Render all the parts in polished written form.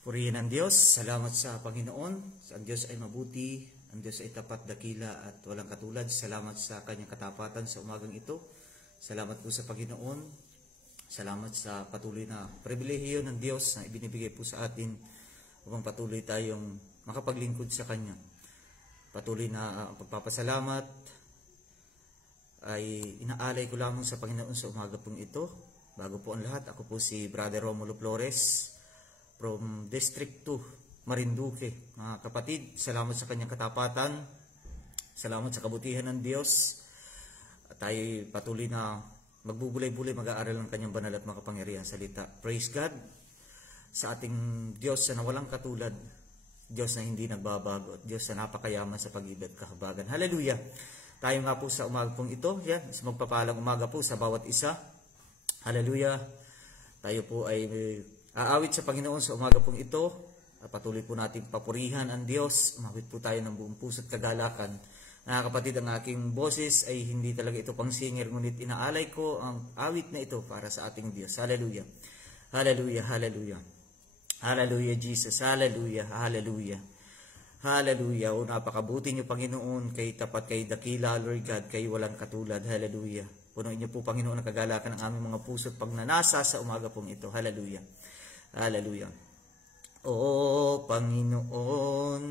Purihin ang Diyos, salamat sa Panginoon. Ang Diyos ay mabuti, ang Diyos ay tapat, dakila at walang katulad. Salamat sa kanyang katapatan sa umagang ito. Salamat po sa Panginoon. Salamat sa patuloy na pribilehiyo ng Diyos na ibinibigay po sa atin upang patuloy tayong makapaglingkod sa Kanya. Patuloy na pagpapasalamat ay inaalay ko lamang sa Panginoon sa umaga pong ito. Bago po ang lahat, ako po si Brother Romulo Flores from District 2, Marinduque. Mga kapatid, salamat sa kanyang katapatan. Salamat sa kabutihan ng Diyos. At tayo patuloy na magbubulay-bulay, mag-aaral ng kanyang banal at makapangyarihan salita. Praise God sa ating Diyos na walang katulad. Diyos na hindi nagbabago. At Diyos na napakayaman sa pag-ibig at kahabagan. Hallelujah! Tayo nga po sa umaga pong ito. Yan, magpapalang umaga po sa bawat isa. Hallelujah! Tayo po ay aawit sa Panginoon sa umaga pong ito. Patuloy po natin papurihan ang Diyos. Umawit po tayo ng buong puso at kagalakan. Kapatid, ang aking boses ay hindi talaga ito pang singer, ngunit inaalay ko ang awit na ito para sa ating Diyos. Hallelujah! Hallelujah! Hallelujah! Hallelujah, Jesus! Hallelujah! Hallelujah! Hallelujah! O napakabuti niyo, Panginoon, kay tapat, kay dakila, Lord God, kay walang katulad. Hallelujah! Punuin niyo po, Panginoon, ang kagalakan ng aming mga puso at pagnanasa sa umaga pong ito. Hallelujah! Hallelujah! O Panginoon,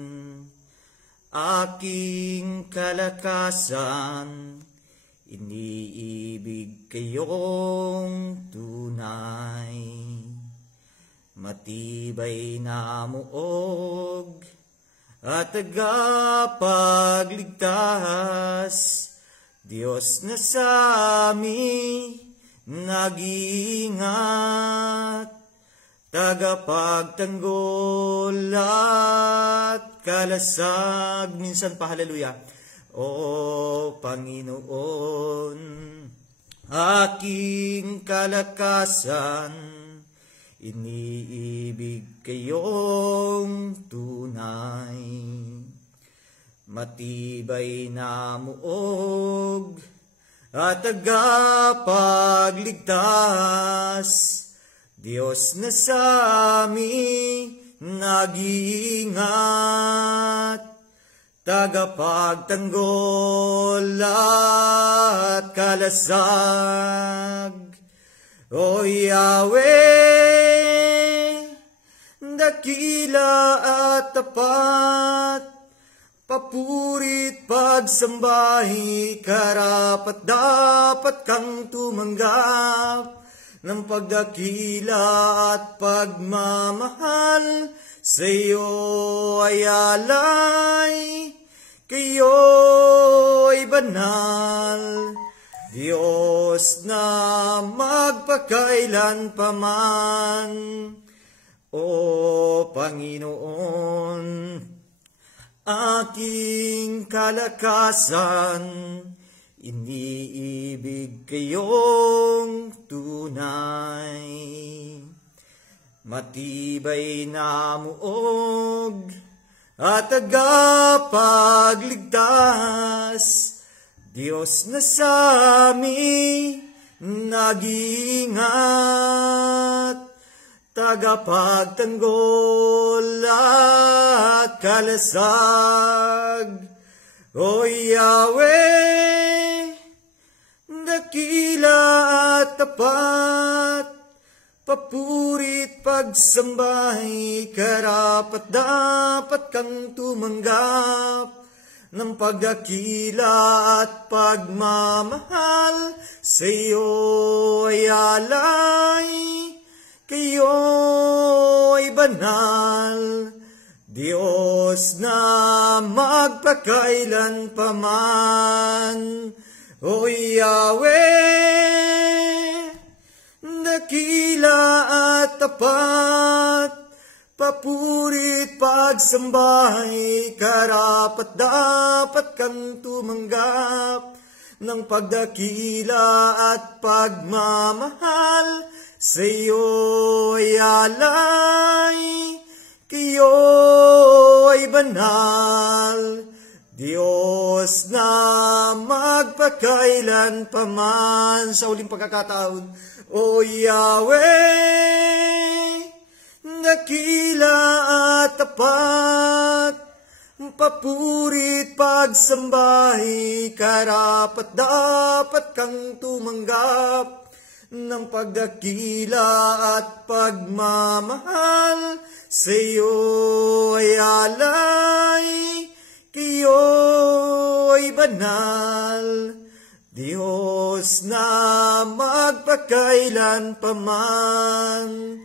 aking kalakasan, iniibig kayong tunay, matibay na muog at tagapagligtas, Diyos na sa amin nag-iingat, tagapagtanggol at kalasag. Minsan pa, hallelujah. O Panginoon, aking kalakasan, iniibig kayong tunay, matibay na muog at tagapagligtas, Diyos na sa amin nag-iingat, tagapagtanggol at kalasag. O Yahweh, dakila at tapat, papurit pagsambahi, karapat dapat kang tumanggap ng pagdakila at pagmamahal. Sa iyo ay alay, kayo ay banal, Diyos na magpakailan paman. O Panginoon, aking kalakasan, iniibig kayong tunay, matibay na muog at tagapagligtas, Diyos na sa amin nag-iingat, tagapagtanggol at kalasag. O Yahweh, dakila at tapat, papurit pagsambahi, karapat dapat kang tumanggap ng pagdakila at pagmamahal. Sa iyo ay alay, kayo ay banal, Diyos na magpakailan paman. O Yahweh, dakila at tapat, papurit pagsambahi, karapat dapat kang tumanggap ng pagdakila at pagmamahal. Sa iyo ay alay, kayo ay banal, Diyos na magpakailan paman. Sa uling pagkakataon, O Yahweh, dakila at tapat, papurit pagsambahi, karapat dapat kang tumanggap ng pagdakila at pagmamahal. Sa iyo ay alay, kayo'y banal, Diyos na magpakailan paman.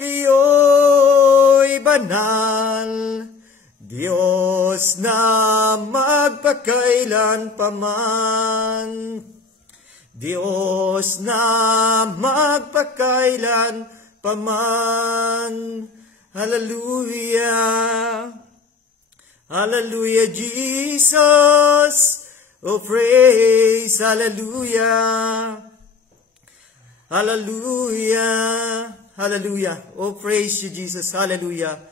Kayo'y banal, Diyos na magpakailan paman. Diyos na magpakailan paman. Hallelujah, Hallelujah, Jesus. Oh, praise, hallelujah. Hallelujah, hallelujah. Oh, praise you, Jesus. Hallelujah.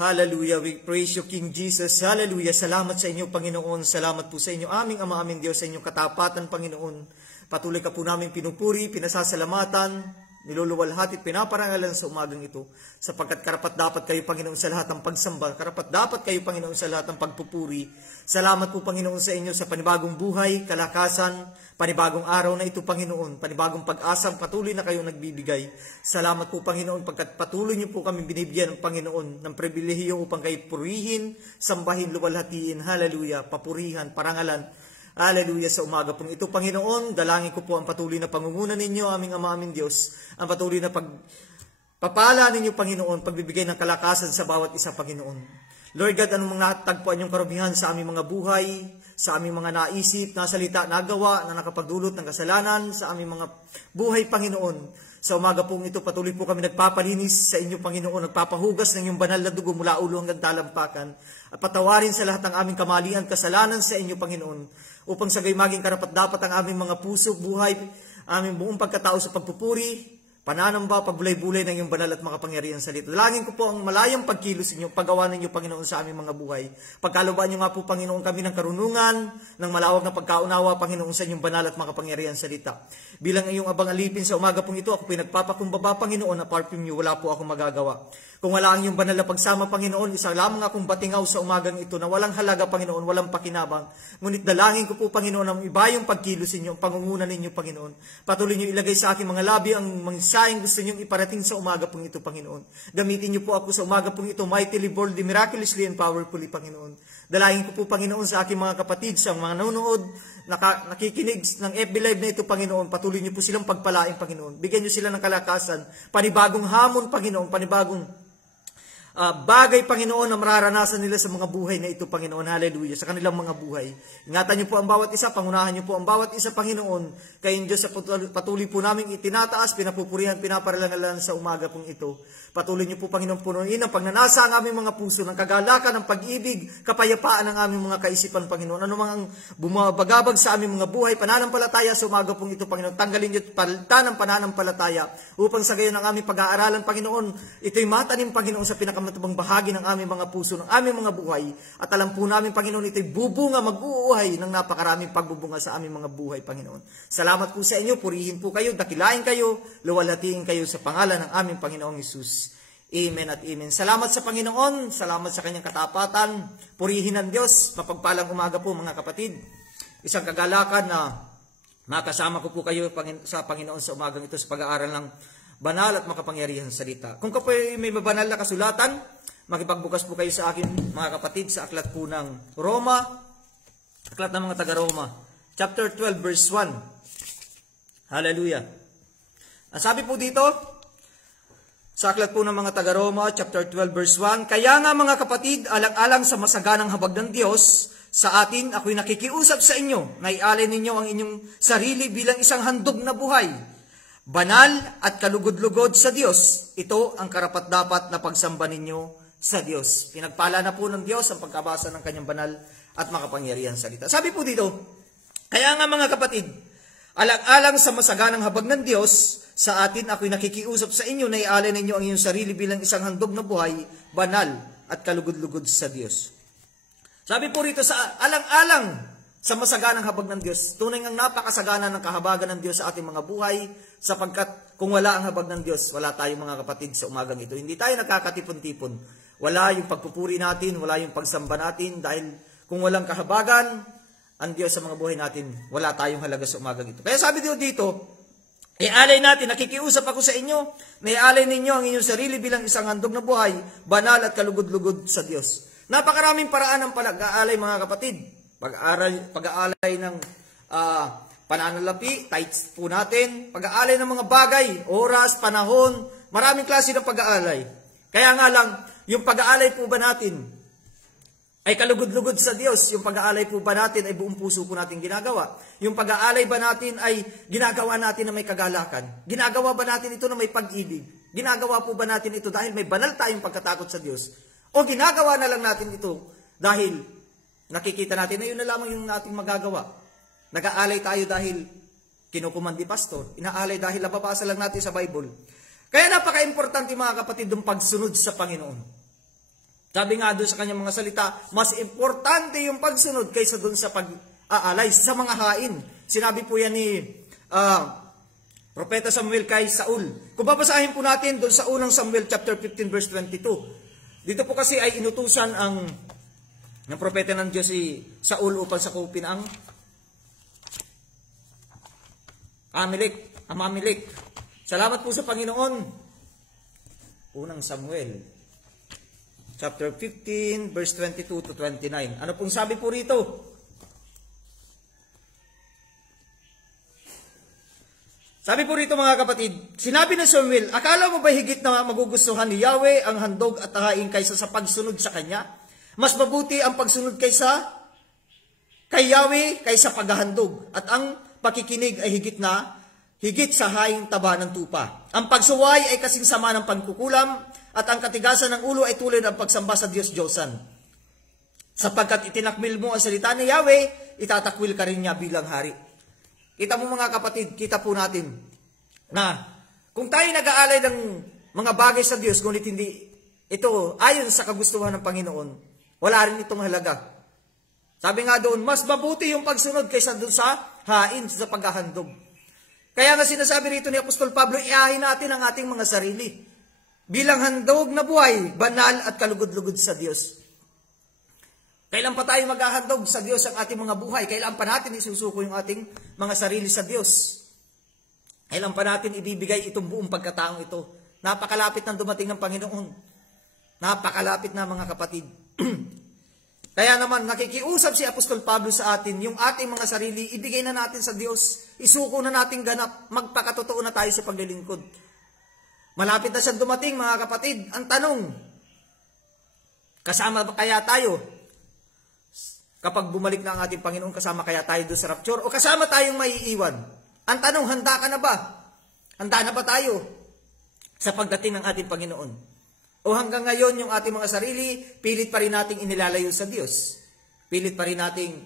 Hallelujah. We praise you, King Jesus. Hallelujah. Salamat sa inyo, Panginoon. Salamat po sa inyo, aming Ama, aming Diyos, sa inyong katapatan, Panginoon. Patuloy ka po namin pinupuri, pinasasalamatan, niluluwalhati at pinaparangalan sa umagang ito, sapagkat karapat dapat kayo, Panginoon, sa lahat ng pagsamba, karapat dapat kayo, Panginoon, sa lahat ng pagpupuri. Salamat po, Panginoon, sa inyo sa panibagong buhay, kalakasan, panibagong araw na ito, Panginoon, panibagong pag-asang patuloy na kayo nagbibigay. Salamat po, Panginoon, pagkat patuloy niyo po kami binibigyan ng Panginoon ng pribilehiyo upang kayo purihin, sambahin, luwalhatiin, hallelujah, papurihan, parangalan. Hallelujah, sa umaga pong ito, Panginoon, dalangin ko po ang patuloy na pangunguna ninyo, aming Ama, aming Diyos, ang patuloy na pagpapala ninyo, Panginoon, pagbibigay ng kalakasan sa bawat isa, Panginoon. Lord God, anong mga natagpuan yung karumihan sa aming mga buhay, sa aming mga naisip, nasalita, nagawa, na nakapagdulot ng kasalanan, sa aming mga buhay, Panginoon. Sa umaga pong ito, patuloy po kami nagpapalinis sa inyo, Panginoon, nagpapahugas ng iyong banal na dugo mula ulo hanggang talampakan, at patawarin sa lahat ng aming kamalian, kasalanan sa inyo, Panginoon, upang sa gayon maging karapat-dapat ang aming mga puso, buhay, aming buong pagkatao sa pagpupuri, pananamba, pagbulay-bulay ng iyong banal at makapangyarihan salita. Dalangin ko po ang malayang pagkilos ninyo, paggawa ninyo, Panginoon, sa aming mga buhay. Pagkalubaan niyo nga po, Panginoon, kami ng karunungan, ng malawak na pagkaunawa, Panginoon, sa inyong banal at makapangyarihan salita. Bilang iyong abang alipin sa umaga pong ito, ako pinagpapakumbaba, Panginoon, apart from you, wala po akong magagawa. Kung wala ang iyong banal na pagsama, Panginoon, isa lamang akong batingaw sa umagang ito na walang halaga, Panginoon, walang pakinabang. Ngunit dalangin ko po, Panginoon, ang iba yung pagkilos ninyo, ang pangunguna ninyo, Panginoon. Patuloy niyo ilagay sa aking mga labi ang mangsayang gusto niyong iparating sa umaga pong ito, Panginoon. Gamitin niyo po ako sa umaga pong ito, mightily, boldly, miraculously, and powerfully, Panginoon. Dalangin ko po, Panginoon, sa aking mga kapatid, sa mga nanonood, nakikinig ng FB Live na ito, Panginoon. Patuloy niyo po silang pagpalain, Panginoon. Bigyan niyo sila ng kalakasan, panibagong hamon, Panginoon, panibagong bagay, Panginoon, na mararanasan nila sa mga buhay na ito, Panginoon. Hallelujah. Sa kanilang mga buhay. Ingatan niyo po ang bawat isa, pangunahan niyo po ang bawat isa, Panginoon. Kayong Diyos, sa patuloy po namin itinataas, pinapupurihan, pinaparalangalan sa umaga pong ito. Patuloy niyo po, Panginoon, punuin ang pagnanasa ang aming mga puso, ng kagalakan, ng pag-ibig, kapayapaan ng aming mga kaisipan, Panginoon. Ano mang bumabagabag sa aming mga buhay, pananampalataya sa umaga pong ito, Panginoon. Tanggalin niyo palitan ng pananampalataya upang sa gayon ang aming pag-aaralan, Panginoon. Ito'y matanim, Panginoon, sa pinakamatubang bahagi ng aming mga puso, ng aming mga buhay. At alam po namin, Panginoon, ito'y bubunga, mag-uuhay ng napakaraming pagbubunga sa aming mga buhay, Panginoon. Salamat po sa inyo, purihin po kayo, dakilain kayo, luwalhatiin kayo sa pangalan ng aming Panginoong Hesus. Amen at amen. Salamat sa Panginoon, salamat sa kanyang katapatan, purihin ng Diyos. Mapagpalang umaga po, mga kapatid. Isang kagalakan na makasama ko po kayo sa Panginoon sa umagang ito sa pag-aaral ng banal at makapangyarihan salita. Kung kapoy may mabanal na kasulatan, makipagbukas po kayo sa akin, mga kapatid, sa aklat po ng Roma, aklat ng mga taga-Roma, chapter 12, verse 1. Hallelujah. Ang sabi po dito, sa aklat po ng mga taga-Roma, chapter 12, verse 1, kaya nga, mga kapatid, alang-alang sa masaganang habag ng Diyos, sa atin, ako'y nakikiusap sa inyo, na ialay ninyo ang inyong sarili bilang isang handog na buhay, banal at kalugod-lugod sa Diyos. Ito ang karapat-dapat na pagsamba ninyo sa Diyos. Pinagpala na po ng Diyos ang pagkabasa ng kanyang banal at makapangyarihan salita. Sabi po dito, kaya nga, mga kapatid, alang-alang sa masaganang habag ng Diyos, sa atin, ako'y nakikiusap sa inyo na ialay ninyo ang inyong sarili bilang isang handog na buhay, banal at kalugod-lugod sa Diyos. Sabi po rito, sa alang-alang sa masaganang habag ng Diyos. Tunay ngang napakasagana ng kahabagan ng Diyos sa ating mga buhay, sapagkat kung wala ang habag ng Diyos, wala tayong mga kapatid sa umagang ito. Hindi tayo nakakatipon-tipon. Wala yung pagpupuri natin, wala yung pagsamba natin, dahil kung walang kahabagan, ang Diyos sa mga buhay natin, wala tayong halaga sa umagang ito. Kaya sabi dito, ialay natin, nakikiusap ako sa inyo, na ialay ninyo ang inyong sarili bilang isang handog na buhay, banal at kalugod-lugod sa Diyos. Napakaraming paraan ng pag-aalay, mga kapatid. Pag-aalay ng pananalapi, tithes po natin, pag-aalay ng mga bagay, oras, panahon, maraming klase ng pag-aalay. Kaya nga lang, yung pag-aalay po ba natin ay kalugod-lugod sa Diyos? Yung pag-aalay po ba natin ay buong puso po natin ginagawa? Yung pag-aalay ba natin ay ginagawa natin na may kagalakan? Ginagawa ba natin ito na may pag-ibig? Ginagawa po ba natin ito dahil may banal tayong pagkatakot sa Diyos? O ginagawa na lang natin ito dahil nakikita natin na yun na lamang yung ating magagawa? Nag-aalay tayo dahil kinukumandi pastor. Inaalay dahil nababasa lang natin sa Bible. Kaya napaka-importante, mga kapatid, yung pagsunod sa Panginoon. Sabi nga doon sa kanyang mga salita, mas importante yung pagsunod kaysa doon sa pag-aalay sa mga hain. Sinabi po yan ni Propeta Samuel kay Saul. Kung babasahin po natin doon sa unang Samuel chapter 15 verse 22. Dito po kasi ay inutusan ng propeta ng Diyos si Saul upang sakupin ang Amalek. Salamat po sa Panginoon. Unang Samuel chapter 15, verse 22 to 29. Ano pong sabi po rito? Sabi po rito, mga kapatid, sinabi ng Samuel, akala mo ba higit na magugustuhan ni Yahweh ang handog at hain kaysa sa pagsunod sa Kanya? Mas mabuti ang pagsunod kay Yahweh kaysa paghahandog. At ang pakikinig ay higit sa haing taba ng tupa. Ang pagsuway ay kasing sama ng pangkukulam, at ang katigasan ng ulo ay tulad ng pagsamba sa Diyos-Diyosan. Sapagkat itinakmil mo ang salita ni Yahweh, itatakwil ka rin niya bilang hari. Kita mo, mga kapatid, kita po natin na kung tayo nag-aalay ng mga bagay sa Diyos, ngunit hindi ito ayon sa kagustuhan ng Panginoon, wala rin itong halaga. Sabi nga doon, mas mabuti yung pagsunod kaysa doon sa hain, sa paghahandog. Kaya nga sinasabi rito ni Apostol Pablo, iahin natin ang ating mga sarili bilang handog na buhay, banal at kalugod-lugod sa Diyos. Kailan pa tayo maghahandog sa Diyos ang ating mga buhay? Kailan pa natin isusuko yung ating mga sarili sa Diyos? Kailan pa natin ibibigay itong buong pagkataong ito? Napakalapit ng dumating ng Panginoon. Napakalapit na, mga kapatid. Kaya naman, nakikiusap si Apostol Pablo sa atin, yung ating mga sarili, ibigay na natin sa Diyos. Isuko na natin ganap. Magpakatotoo na tayo sa paglilingkod. Malapit na siyang dumating, mga kapatid. Ang tanong, kasama ba kaya tayo? Kapag bumalik na ang ating Panginoon, kasama kaya tayo doon sa rapture? O kasama tayong maiiwan? Ang tanong, handa ka na ba? Handa na ba tayo sa pagdating ng ating Panginoon? O hanggang ngayon, yung ating mga sarili, pilit pa rin nating inilalayo sa Diyos. Pilit pa rin nating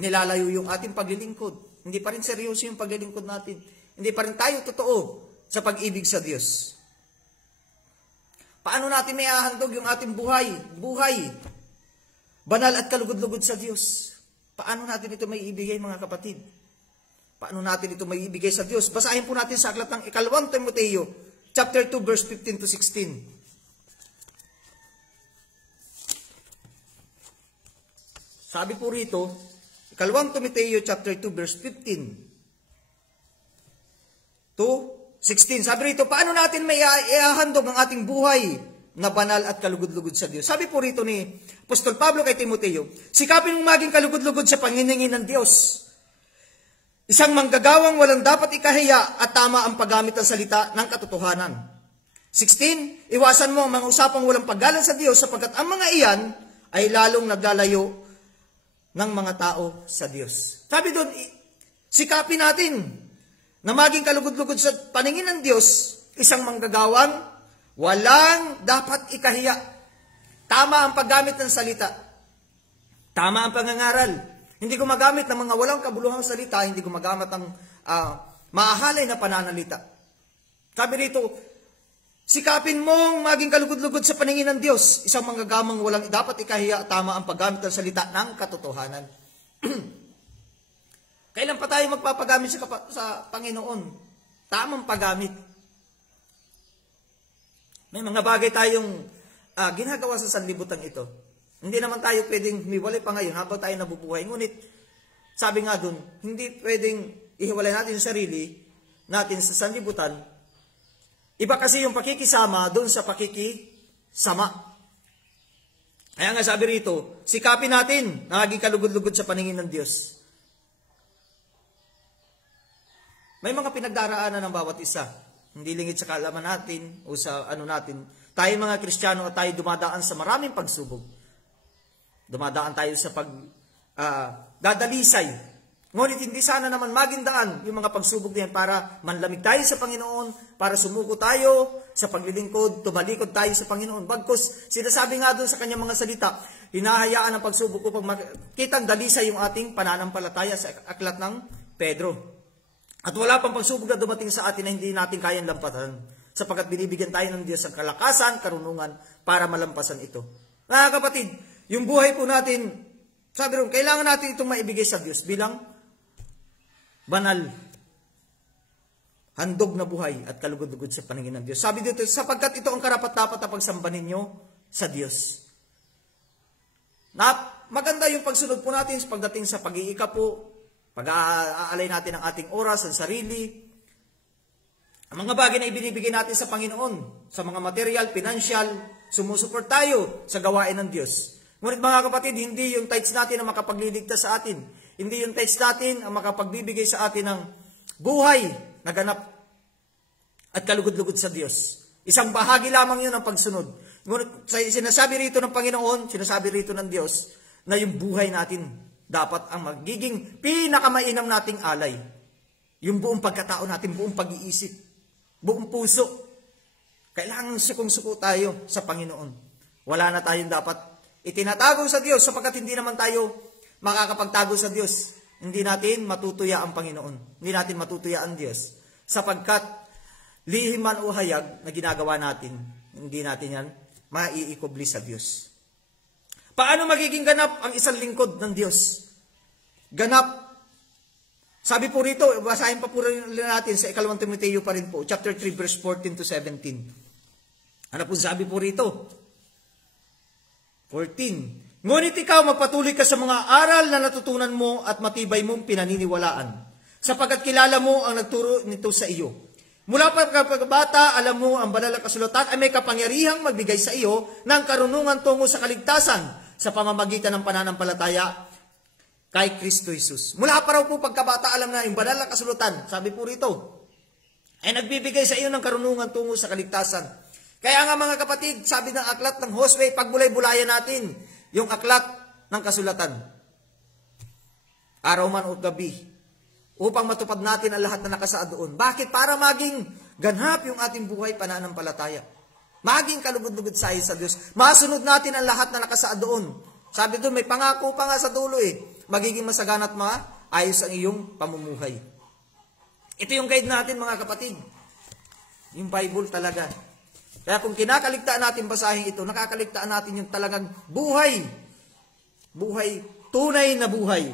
inilalayo yung ating paglilingkod. Hindi pa rin seryoso yung paglilingkod natin. Hindi pa rin tayo totoo sa pag-ibig sa Diyos. Paano natin may ahandog yung ating buhay? Banal at kalugod-lugod sa Diyos. Paano natin ito may ibigay, mga kapatid? Paano natin ito may ibigay sa Diyos? Basahin po natin sa aklat ng Ikalawang Timoteo, chapter 2, verse 15 to 16. Sabi po rito, Ikalawang Timoteo, chapter 2, verse 15 to 16. Sabi rito, paano natin may iahandog ang ating buhay na banal at kalugod-lugod sa Diyos? Sabi po rito ni Apostol Pablo kay Timoteo, sikapin mong maging kalugod-lugod sa panginingin ng Diyos. Isang manggagawang walang dapat ikahiya at tama ang paggamit ng salita ng katotohanan. 16, iwasan mo ang mga usapang walang paggalang sa Diyos sapagkat ang mga iyan ay lalong naglalayo ng mga tao sa Diyos. Sabi doon, sikapin natin na maging kalugod-lugod sa paningin ng Diyos, isang manggagawang walang dapat ikahiya. Tama ang paggamit ng salita. Tama ang pangangaral. Hindi gumagamit ng mga walang kabuluhang salita, hindi gumagamit ng maahalay na pananalita. Sabi rito, sikapin mong maging kalugod-lugod sa paningin ng Diyos, isang manggagamang walang dapat ikahiya, tama ang paggamit ng salita ng katotohanan. Kailan pa tayo magpapagamit sa Panginoon? Tamang paggamit. May mga bagay tayong ginagawa sa sanlibutan ito. Hindi naman tayo pwedeng humiwalay pa ngayon habang tayo nabubuhay. Ngunit, sabi nga dun, hindi pwedeng ihiwalay natin yung sarili natin sa sanlibutan. Iba kasi yung pakikisama dun sa pakikisama. Kaya nga sabi rito, sikapin natin na maging kalugod-lugod sa paningin ng Diyos. May mga pinagdaraanan ng bawat isa. Hindi lingid sa kaalaman natin o sa ano natin. Tayo mga Kristiyano at tayo dumadaan sa maraming pagsubok. Dumadaan tayo sa dadalisay. Ngunit hindi sana naman maging daan yung mga pagsubok niyan para manlamig tayo sa Panginoon, para sumuko tayo sa paglilingkod, tumalikod tayo sa Panginoon. Bagkus, sinasabi nga doon sa kanyang mga salita, hinahayaan ang pagsubok upang makitang dalisay yung ating pananampalataya sa aklat ng Pedro. At wala pang pagsubok na dumating sa atin na hindi natin kayang lampasan, sapagkat binibigyan tayo ng Diyos ang kalakasan, karunungan para malampasan ito. Mga kapatid, yung buhay po natin, sabi rin, kailangan natin itong maibigay sa Diyos bilang banal, handog na buhay at kalugod-lugod sa paningin ng Diyos. Sabi dito, sapagkat ito ang karapat-dapat na pagsamba ninyo sa Diyos. Maganda yung pagsunod po natin pagdating sa pag-iika po, pag-aalay natin ang ating oras, ang sarili, ang mga bagay na ibinibigay natin sa Panginoon, sa mga material, financial, sumusuport tayo sa gawain ng Diyos. Ngunit mga kapatid, hindi yung tithes natin ang makapagliligtas sa atin. Hindi yung tithes natin ang makapagbibigay sa atin ng buhay na ganap at kalugod-lugod sa Diyos. Isang bahagi lamang yun ang pagsunod. Ngunit sinasabi rito ng Panginoon, sinasabi rito ng Diyos, na yung buhay natin dapat ang magiging pinakamainam nating alay. Yung buong pagkatao natin, buong pag-iisip, buong puso. Kailangan sukong-suko tayo sa Panginoon. Wala na tayong dapat itinatago sa Diyos sapagkat hindi naman tayo makakapagtago sa Diyos. Hindi natin matutuya ang Panginoon. Hindi natin matutuya ang Diyos. Sapagkat lihim man o hayag na ginagawa natin, hindi natin yan maiikubli sa Diyos. Paano magiging ganap ang isang lingkod ng Diyos? Ganap. Sabi po rito, basahin pa po rin natin sa 2 Timoteo pa rin po, chapter 3, verse 14 to 17. Ano po sabi po rito? 14. Ngunit ikaw magpatuloy ka sa mga aral na natutunan mo at matibay mong pinaniniwalaan, sapagkat kilala mo ang nagturo nito sa iyo. Mula pa pagkabata, alam mo ang banal na kasulatan ay may kapangyarihang magbigay sa iyo ng karunungan tungo sa kaligtasan sa pamamagitan ng pananampalataya kay Kristo Jesus. Mula pa raw po pagkabata, alam na yung banal na kasulatan, sabi po rito, ay nagbibigay sa iyo ng karunungan tungo sa kaligtasan. Kaya nga mga kapatid, sabi ng aklat ng Josue, pagbulay-bulayan natin yung aklat ng kasulatan. Araw man o gabi, upang matupad natin ang lahat na nakasaad doon. Bakit? Para maging ganap yung ating buhay pananampalataya. Maging kalugod-lugod sa Diyos. Masunod natin ang lahat na nakasaad doon. Sabi doon, may pangako pa nga sa dulo magiging masagana at maayos ang iyong pamumuhay. Ito yung guide natin mga kapatid. Yung Bible talaga. Kaya kung kinakaligtaan natin basahin ito, nakakaligtaan natin yung talagang buhay. Buhay, tunay na buhay.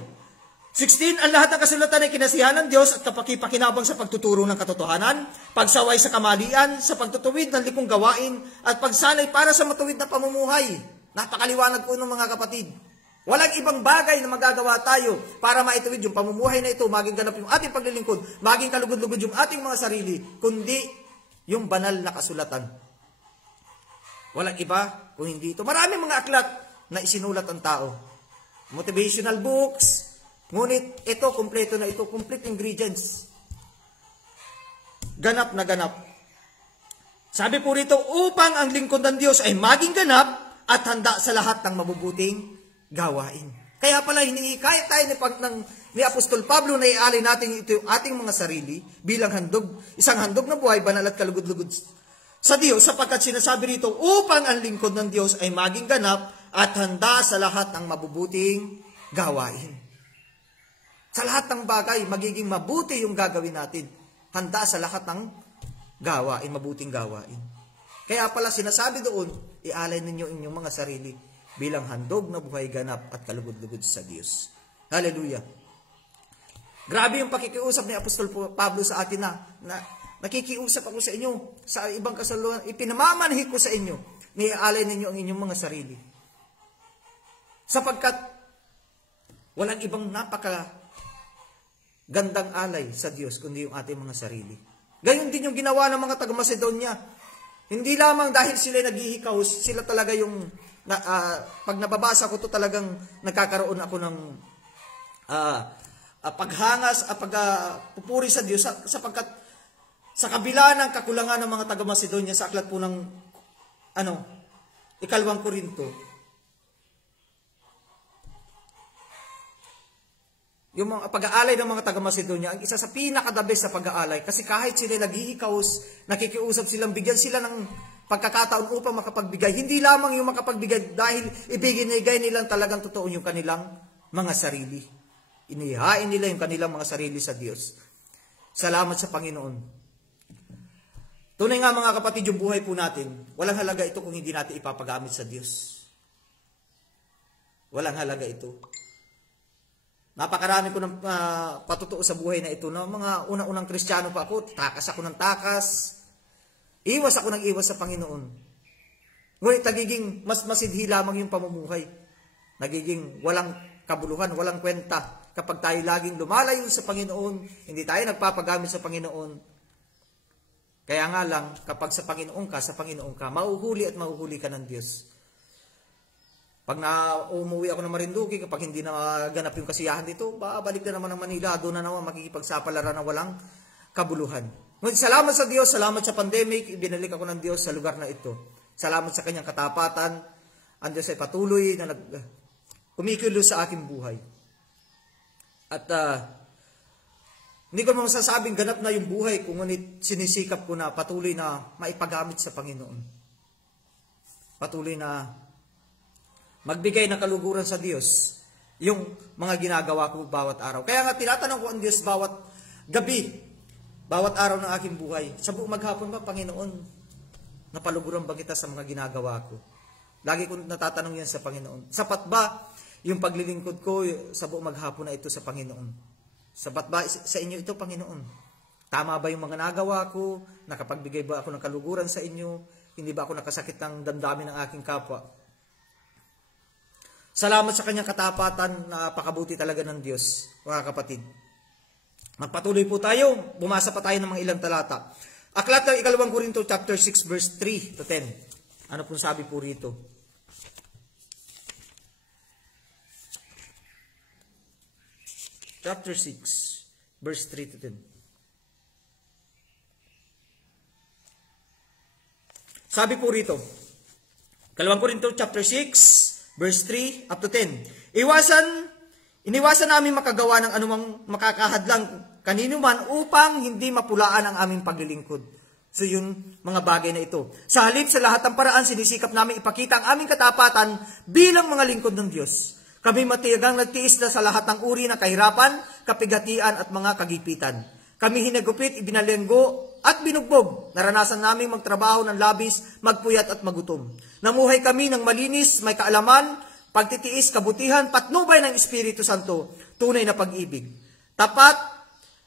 16, ang lahat ng kasulatan ay kinasihan ng Diyos at kapakipakinabang sa pagtuturo ng katotohanan, pagsaway sa kamalian, sa pagtutuwid ng likong gawain, at pagsanay para sa matuwid na pamumuhay. Napakaliwanag po ng mga kapatid. Walang ibang bagay na magagawa tayo para maituwid yung pamumuhay na ito, maging ganap yung ating paglilingkod, maging kalugod-lugod yung ating mga sarili, kundi yung banal na kasulatan. Walang iba kung hindi ito. Maraming mga aklat na isinulat ang tao. Motivational books, ngunit ito, kompleto na ito, complete ingredients. Ganap na ganap. Sabi po rito, upang ang lingkod ng Diyos ay maging ganap at handa sa lahat ng mabubuting gawain. Kaya pala, hinihikayat tayo ni Apostol Pablo na ialay natin ito yung ating mga sarili bilang handog, isang handog na buhay, banal at kalugod-lugod sa Diyos, sapagkat sinasabi rito, upang ang lingkod ng Diyos ay maging ganap at handa sa lahat ng mabubuting gawain. Sa lahat ng bagay, magiging mabuti yung gagawin natin. Handa sa lahat ng gawain, mabuting gawain. Kaya pala sinasabi doon, ialay ninyo inyong mga sarili bilang handog na buhay ganap at kalugod-lugod sa Diyos. Hallelujah. Grabe yung pakikiusap ni Apostol Pablo sa atin na nakikiusap ako sa inyo sa ibang kasaluhan. Ipinamamanhi ko sa inyo, niaalay ninyo ang inyong mga sarili. Sapagkat walang ibang gandang alay sa Diyos kundi yung ating mga sarili. Gayon din yung ginawa ng mga taga-Macedonia. Hindi lamang dahil sila naghihikaw, sila talaga yung pag nababasa ko to talagang nagkakaroon ako ng paghangas at pagpupuri sa Diyos sapagkat sa kabila ng kakulangan ng mga taga-Macedonia sa aklat po ng 2 Korinto, yung mga pag-aalay ng mga taga-Macedonia, ang isa sa pinakadabes sa pag-aalay. Kasi kahit sila naghihikaos, nakikiusap silang bigyan sila ng pagkakataon upang makapagbigay. Hindi lamang yung makapagbigay dahil ibigay nilang talagang totoo yung kanilang mga sarili. Inihain nila yung kanilang mga sarili sa Diyos. Salamat sa Panginoon. Tunay nga mga kapatid, yung buhay po natin, walang halaga ito kung hindi natin ipapagamit sa Diyos. Walang halaga ito. Napakarami ko ng patutuo sa buhay na ito. No? Mga unang-unang Kristiyano pa ako, takas ako ng takas. Iwas ako ng iwas sa Panginoon. Ngunit nagiging mas masidhi lamang yung pamumuhay. Nagiging walang kabuluhan, walang kwenta. Kapag tayo laging lumalayo sa Panginoon, hindi tayo nagpapagamit sa Panginoon. Kaya nga lang, kapag sa Panginoon ka, mauhuli at mauhuli ka ng Diyos. Pag umuwi ako ng Marinduque, kapag hindi na ganap yung kasiyahan dito, babalik na naman ng Manila, doon na naman makikipagsapalaran na walang kabuluhan. Ngunit salamat sa Diyos, salamat sa pandemic, ibinalik ako ng Diyos sa lugar na ito. Salamat sa kanyang katapatan, ang Diyos ay patuloy na kumikilos sa aking buhay. At hindi ko masasabing ganap na yung buhay ko, ngunit sinisikap ko na patuloy na maipagamit sa Panginoon. Patuloy na magbigay ng kaluguran sa Diyos yung mga ginagawa ko bawat araw. Kaya nga tinatanong ko ang Diyos bawat gabi, bawat araw ng aking buhay. Sa buong maghapon ba, Panginoon, napaluguran ba kita sa mga ginagawa ko? Lagi ko natatanong yan sa Panginoon. Sapat ba yung paglilingkod ko sa buong maghapon na ito sa Panginoon? Sapat ba sa inyo ito, Panginoon? Tama ba yung mga nagawa ko? Nakapagbigay ba ako ng kaluguran sa inyo? Hindi ba ako nakasakit ng damdamin ng aking kapwa? Salamat sa kanyang katapatan, napakabuti talaga ng Diyos, mga kapatid. Magpatuloy po tayo, bumasa pa tayo ng mga ilang talata. Aklat ng 2 Korinto chapter 6 verse 3 to 10. Ano pong sabi po rito? Chapter 6 verse 3 to 10. Sabi po rito, 2 Korinto chapter 6 verse 3 up to 10. Iniwasan namin makagawa ng anumang makakahadlang kanino man upang hindi mapulaan ang aming paglilingkod. So yun, mga bagay na ito. Sa halip sa lahat ng paraan, sinisikap namin ipakita ang aming katapatan bilang mga lingkod ng Diyos. Kami matiyagang nagtiis na sa lahat ng uri ng kahirapan, kapigatian at mga kagipitan. Kami hinagupit, ibinalenggo at binugbog. Naranasan naming magtrabaho ng labis, magpuyat at magutom. Namuhay kami ng malinis, may kaalaman, pagtitiis, kabutihan, patnubay ng Espiritu Santo, tunay na pag-ibig, tapat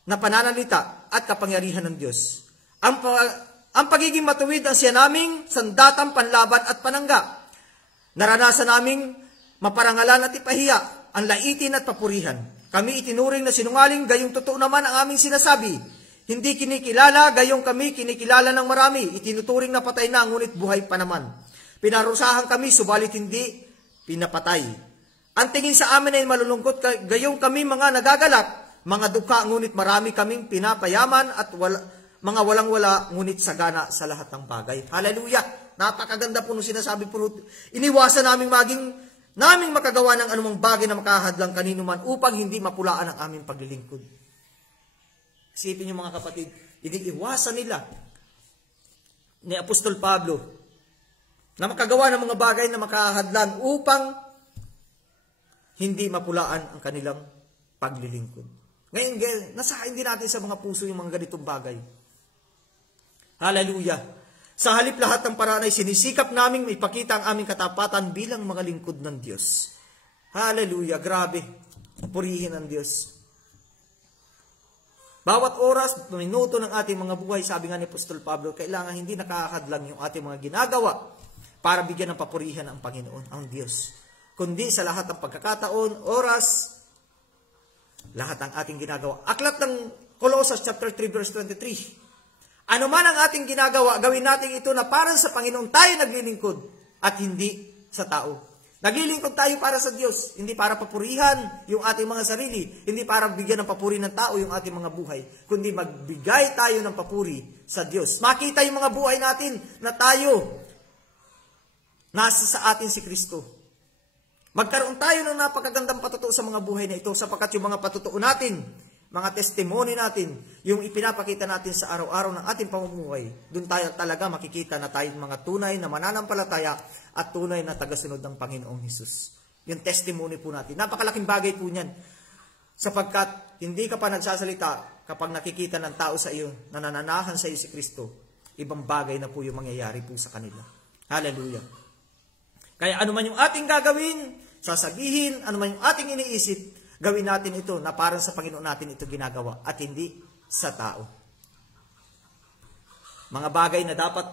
na pananalita at kapangyarihan ng Diyos. Ang pagiging matuwid ang siya naming sandatang panlaban at panangga. Naranasan naming maparangalan at ipahiya, ang laitin at papurihan. Kami itinuring na sinungaling, gayong totoo naman ang aming sinasabi. Hindi kinikilala, gayong kami kinikilala ng marami. Itinuturing na patay na, ngunit buhay pa naman. Pinarusahan kami, subalit hindi pinapatay. Ang tingin sa amin ay malulungkot, gayong kami mga nagagalak, mga dukha, ngunit marami kaming pinapayaman at mga walang-wala, ngunit sagana sa lahat ng bagay. Hallelujah! Napakaganda po nung sinasabi po. Iniwasan naming makagawa ng anumang bagay na makahadlang kanino man upang hindi mapulaan ang aming paglilingkod. Isipin niyo mga kapatid, iniiwasan nila ni Apostol Pablo na makagawa ng mga bagay na makahadlang upang hindi mapulaan ang kanilang paglilingkod. Ngayon, nasahin din natin sa mga puso yung mga ganitong bagay. Hallelujah! Sa halip lahat ng paraan ay sinisikap naming ipakita ang aming katapatan bilang mga lingkod ng Diyos. Hallelujah! Grabe! Purihin ang Diyos. Bawat oras, minuto ng ating mga buhay, sabi nga ni Apostol Pablo, kailangan hindi nakakadlang yung ating mga ginagawa para bigyan ng papurihan ang Panginoon, ang Diyos. Kundi sa lahat ng pagkakataon, oras, lahat ng ating ginagawa. Aklat ng Colossus chapter 3 verse 23. Ano man ang ating ginagawa, gawin natin ito na parang sa Panginoon tayo naglilingkod at hindi sa tao. Naglilingkod tayo para sa Diyos, hindi para papurihan yung ating mga sarili, hindi para bigyan ng papuri ng tao yung ating mga buhay, kundi magbigay tayo ng papuri sa Diyos. Makita yung mga buhay natin na tayo nasa sa atin si Kristo. Magkaroon tayo ng napakagandang patutuo sa mga buhay na ito sapagkat yung mga patutuo natin, mga testimony natin, yung ipinapakita natin sa araw-araw ng ating pamumuhay, doon tayo talaga makikita na tayong mga tunay na mananampalataya at tunay na tagasunod ng Panginoong Hesus. Yung testimony po natin. Napakalaking bagay po niyan. Sapagkat hindi ka pa nagsasalita kapag nakikita ng tao sa iyo na nananahan sa iyo si Kristo, ibang bagay na po yung mangyayari po sa kanila. Hallelujah. Kaya ano man yung ating gagawin, sasabihin, ano man yung ating iniisip, gawin natin ito na parang sa Panginoon natin ito ginagawa at hindi sa tao. Mga bagay na dapat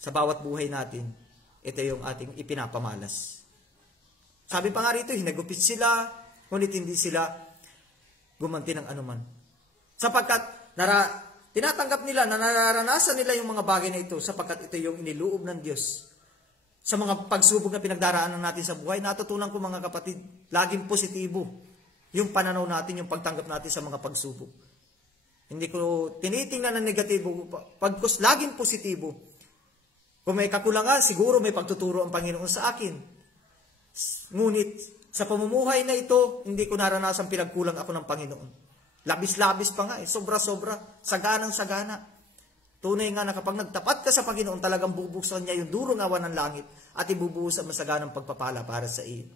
sa bawat buhay natin, ito yung ating ipinapamalas. Sabi pa nga rito, hinagupit sila, ngunit hindi sila gumanti ng anuman. Sapagkat tinatanggap nila na nararanasan nila yung mga bagay na ito sapagkat ito yung iniloob ng Diyos. Sa mga pagsubok na pinagdaraanan natin sa buhay, natutunan ko mga kapatid, laging positibo yung pananaw natin, yung pagtanggap natin sa mga pagsubok. Hindi ko tinitingnan ng negatibo, pagkus laging positibo. Kung may kakulangan, siguro may pagtuturo ang Panginoon sa akin. Ngunit, sa pamumuhay na ito, hindi ko naranasan pinagkulang ako ng Panginoon. Labis-labis pa nga sobra-sobra, saganang-sagana. Tunay nga na kapag nagtapat ka sa Panginoon, talagang bubuksan niya yung durong awan ng langit at ibubuhos ang masaganang pagpapala para sa iyo.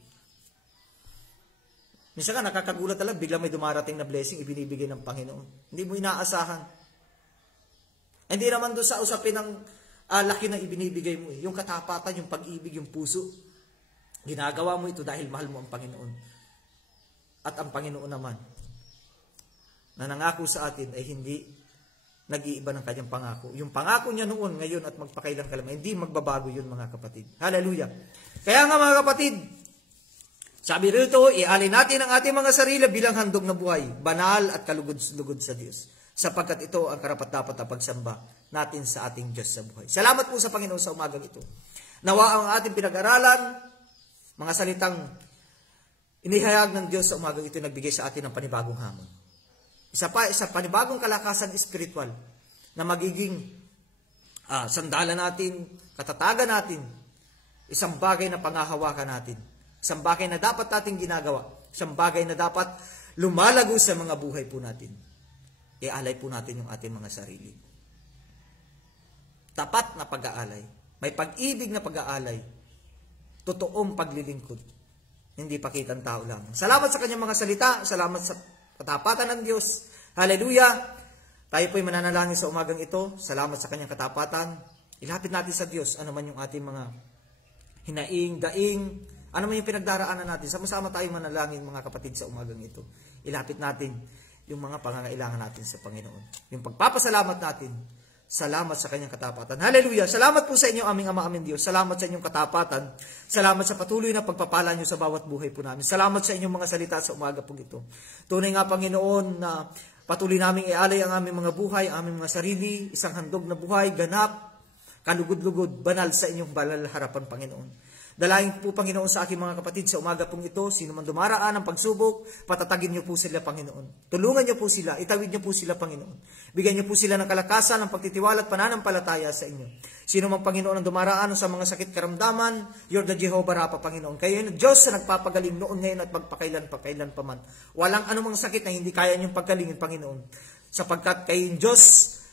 Minsan ka nakakagulat talaga, biglang may dumarating na blessing, ibinibigay ng Panginoon. Hindi mo inaasahan. Hindi naman doon sa usapin ng laki na ibinibigay mo. Yung katapatan, yung pag-ibig, yung puso. Ginagawa mo ito dahil mahal mo ang Panginoon. At ang Panginoon naman, na nangako sa atin ay hindi nag-iiba ng kanyang pangako. Yung pangako niya noon, ngayon at magpakailan kailanman, hindi magbabago yun mga kapatid. Hallelujah. Kaya nga mga kapatid, sabi rito, ialin natin ang ating mga sarili bilang handog na buhay, banal at kalugod-lugod sa Diyos. Sapagkat ito ang karapat-dapat na pagsamba natin sa ating Diyos sa buhay. Salamat po sa Panginoon sa umagang ito. Nawa ang ating pinag-aralan, mga salitang inihayag ng Diyos sa umagang ito, nagbigay sa atin ng panibagong hamon. Isa panibagong kalakasan espiritual na magiging sandalan natin, katatagan natin, isang bagay na pangahawakan natin. Isang bagay na dapat natin ginagawa. Isang bagay na dapat lumalago sa mga buhay po natin. Ialay po natin yung ating mga sarili. Tapat na pag-aalay. May pag-ibig na pag-aalay. Totoong paglilingkod. Hindi pakitang tao lang. Salamat sa kanyang mga salita. Salamat sa katapatan ng Diyos. Hallelujah! Tayo po'y mananalangin sa umagang ito. Salamat sa kanyang katapatan. Ilapit natin sa Diyos ano man yung ating mga hinaing, daing, ano man yung pinagdaraanan natin. Sama-sama tayong manalangin mga kapatid sa umagang ito. Ilapit natin yung mga pangangailangan natin sa Panginoon. Yung pagpapasalamat natin. Salamat sa kanyang katapatan. Hallelujah! Salamat po sa inyo aming Ama, aming Diyos. Salamat sa inyong katapatan. Salamat sa patuloy na pagpapala nyo sa bawat buhay po namin. Salamat sa inyong mga salita sa umaga po ito. Tunay nga Panginoon na patuloy naming ialay ang aming mga buhay, ang aming mga sarili, isang handog na buhay, ganap, kalugod-lugod, banal sa inyong banal harapan Panginoon. Dalayan po Panginoon sa aking mga kapatid sa umaga pong ito, sino man dumaraan ng pagsubok, patatagin niyo po sila Panginoon. Tulungan niyo po sila, itawid niyo po sila Panginoon. Bigyan niyo po sila ng kalakasan, ng pagtitiwala at pananampalataya sa inyo. Sino man Panginoon ang dumaraan sa mga sakit karamdaman, you're the Jehovah Rapha Panginoon. Kayo yung Diyos na nagpapagaling noon, ngayon at magpakailan pa man. Walang anumang sakit na hindi kaya niyong paggalingin Panginoon. Sapagkat kayo yung Diyos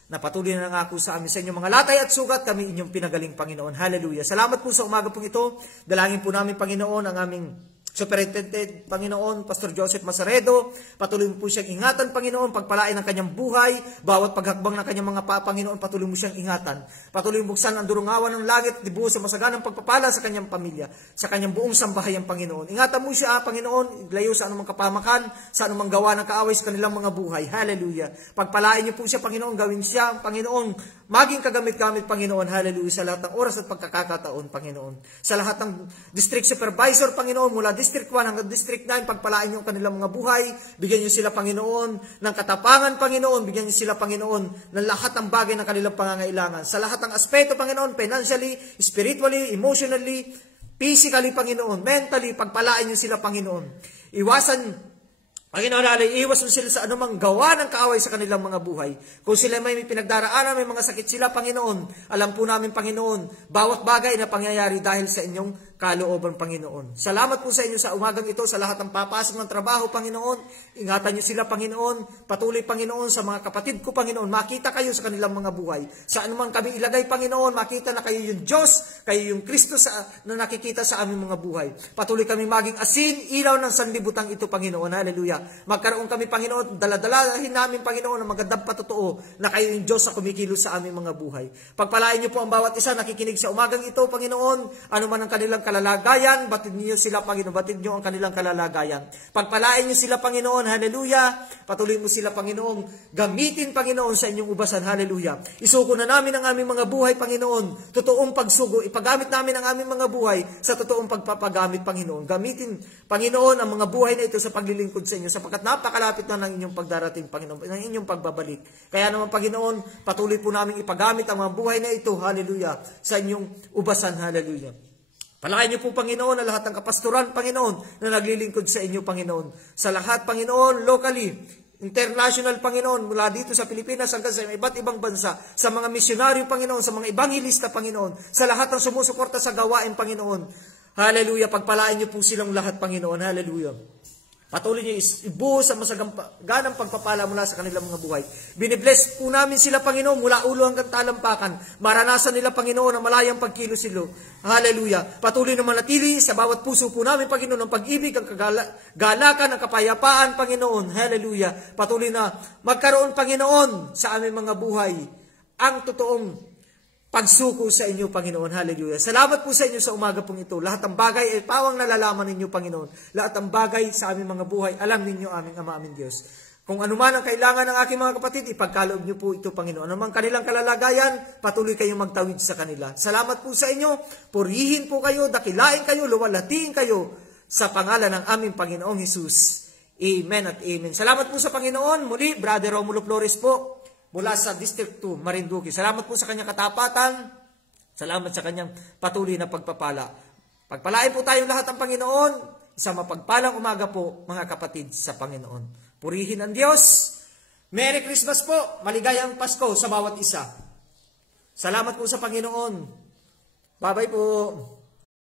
na patuloy na nangako sa amin sa inyong mga latay at sugat, kami inyong pinagaling Panginoon. Hallelujah. Salamat po sa umaga pong ito. Dalangin po namin Panginoon ang aming Superintendent, Panginoon, Pastor Joseph Masaredo, patuloy mo po siyang ingatan, Panginoon, pagpalain ang kanyang buhay, bawat paghakbang ng kanyang mga Panginoon, patuloy mo siyang ingatan. Patuloy mo buksan ang durungawan ng langit, dibuhos sa masaganang pagpapala sa kanyang pamilya, sa kanyang buong sambahayan, Panginoon. Ingatan mo siya, Panginoon, layo sa anumang kapamakan, sa anumang gawa ng kaaway sa kanilang mga buhay. Hallelujah. Pagpalain niyo po siya, Panginoon, gawin siya, Panginoon, maging kagamit-gamit, Panginoon, hallelujah, sa lahat ng oras at pagkakataon, Panginoon. Sa lahat ng district supervisor, Panginoon, mula District 1 hanggang District 9, pagpalain niyo ang kanilang mga buhay, bigyan niyo sila, Panginoon, ng katapangan, Panginoon, bigyan niyo sila, Panginoon, ng lahat ng bagay ng kanilang pangangailangan. Sa lahat ng aspeto, Panginoon, financially, spiritually, emotionally, physically, Panginoon, mentally, pagpalain niyo sila, Panginoon. Panginoon, iwas mo sila sa anumang gawa ng kaaway sa kanilang mga buhay. Kung sila may pinagdaraanan, may mga sakit sila, Panginoon, alam po namin, Panginoon, bawat bagay na pangyayari dahil sa inyong kalooban, Panginoon. Salamat po sa inyo sa umagang ito, sa lahat ng papasok ng trabaho, Panginoon. Ingatan niyo sila, Panginoon. Patuloy, Panginoon, sa mga kapatid ko, Panginoon. Makita kayo sa kanilang mga buhay. Saan man kami ilagay, Panginoon, makita na kayo yung Diyos, kayo yung Kristo na nakikita sa aming mga buhay. Patuloy kami maging asin, ilaw ng sanlibutan ito, Panginoon. Hallelujah. Magkaroon kami, Panginoon, daladalahin namin, Panginoon, ang magandang patotoo na kayo yung Diyos na kumikilos sa aming mga buhay. Pagpalain niyo po ang bawat isa nakikinig sa umagang ito, Panginoon. Ano man ang kanilang kalalagayan, batid niyo sila, Panginoon, batid niyo ang kanilang kalalagayan. Pagpalain niyo sila, Panginoon, hallelujah. Patuloy mo sila, Panginoon, gamitin, Panginoon, sa inyong ubasan, hallelujah. Isuko na namin ang aming mga buhay, Panginoon, totoong pagsugo, ipagamit namin ang aming mga buhay sa totoong pagpapagamit, Panginoon. Gamitin, Panginoon, ang mga buhay na ito sa paglilingkod sa inyo, sapagkat napakalapit na ng inyong pagdarating, Panginoon, ng inyong pagbabalik. Kaya naman, Panginoon, patuloy po namin ipagamit ang mga buhay na ito, hallelujah, sa inyong ubasan, hallelujah. Palain niyo po, Panginoon, ang lahat ng kapastoran, Panginoon, na naglilingkod sa inyo, Panginoon. Sa lahat, Panginoon, locally, international, Panginoon, mula dito sa Pilipinas hanggang sa iba't ibang bansa, sa mga misyonaryo, Panginoon, sa mga ebanghelista, Panginoon, sa lahat ng sumusuporta sa gawain, Panginoon. Hallelujah. Pagpalain niyo po silang lahat, Panginoon. Hallelujah. Patuloy niyo ibuhos ang masaganang pagpapala mula sa kanilang mga buhay. Binibless po namin sila, Panginoon, mula ulo hanggang talampakan. Maranasan nila, Panginoon, ang malayang pagkilos sila. Hallelujah. Patuloy na manatili sa bawat puso po namin, Panginoon, ang pag-ibig, ang kagalakan, ang kapayapaan, Panginoon. Hallelujah. Patuloy na magkaroon, Panginoon, sa aming mga buhay ang totoong pagsuko sa inyo, Panginoon. Hallelujah. Salamat po sa inyo sa umaga pong ito. Lahat ng bagay ay pawang nalalaman ninyo, Panginoon. Lahat ng bagay sa aming mga buhay, alam ninyo, aming Ama, aming Diyos. Kung anuman ang kailangan ng aking mga kapatid, ipagkaloob niyo po ito, Panginoon. Anumang kanilang kalalagayan, patuloy kayong magtawid sa kanila. Salamat po sa inyo. Purihin po kayo, dakilain kayo, luwalhatiin kayo sa pangalan ng aming Panginoong Hesus. Amen at amen. Salamat po sa Panginoon. Muli, Brother Romulo Flores po, mula sa District 2, Marinduque. Salamat po sa kanyang katapatan. Salamat sa kanyang patuloy na pagpapala. Pagpalain po tayong lahat ng Panginoon. Isang mapagpalang umaga po, mga kapatid sa Panginoon. Purihin ang Diyos. Merry Christmas po. Maligayang Pasko sa bawat isa. Salamat po sa Panginoon. Bye-bye po.